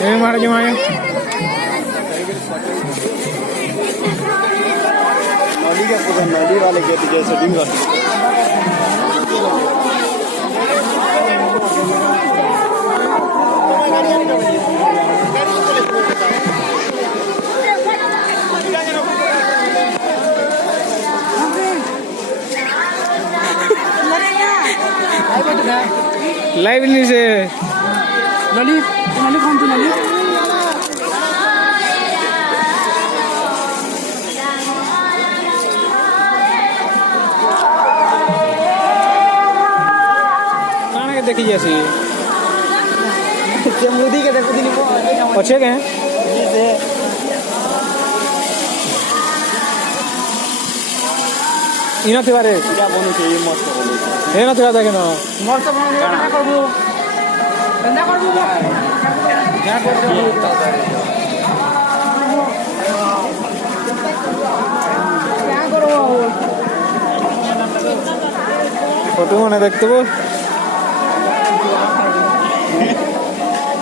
ये मार के मारे नली का पूरा नली वाले गेट के सेटिंग कर लाइव नहीं से नली नली कौन सी नली खाना के देखी जैसी मोदी के देखो दिली अच्छे के हैं इना तिवारे क्या बोलूं कि ये मस्त बोले हे ना तिवारे देखे ना मस्त बना क्या करबो धंधा करबो क्या करबो क्या करबो फोटो मैंने देखते वो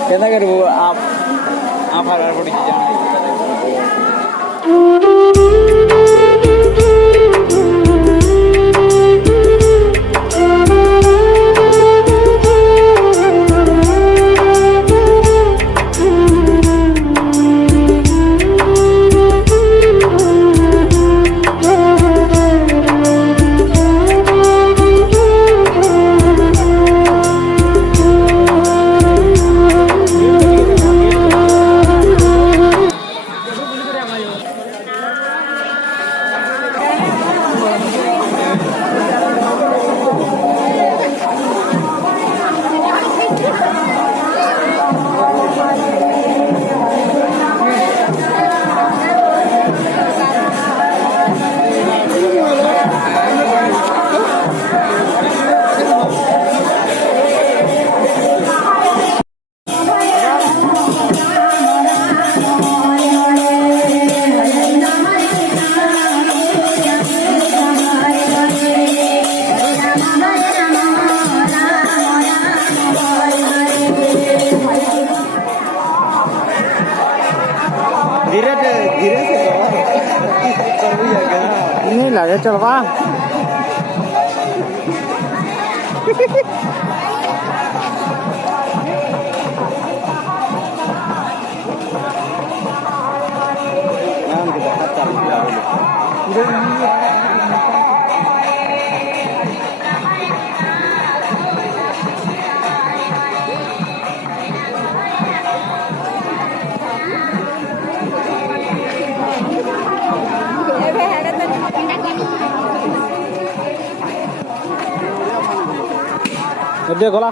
क्या करबो आप हर बड़ी चीज धीरे धीरे से नहीं लगे चलवा नाम के बाहर चल गया देखो ला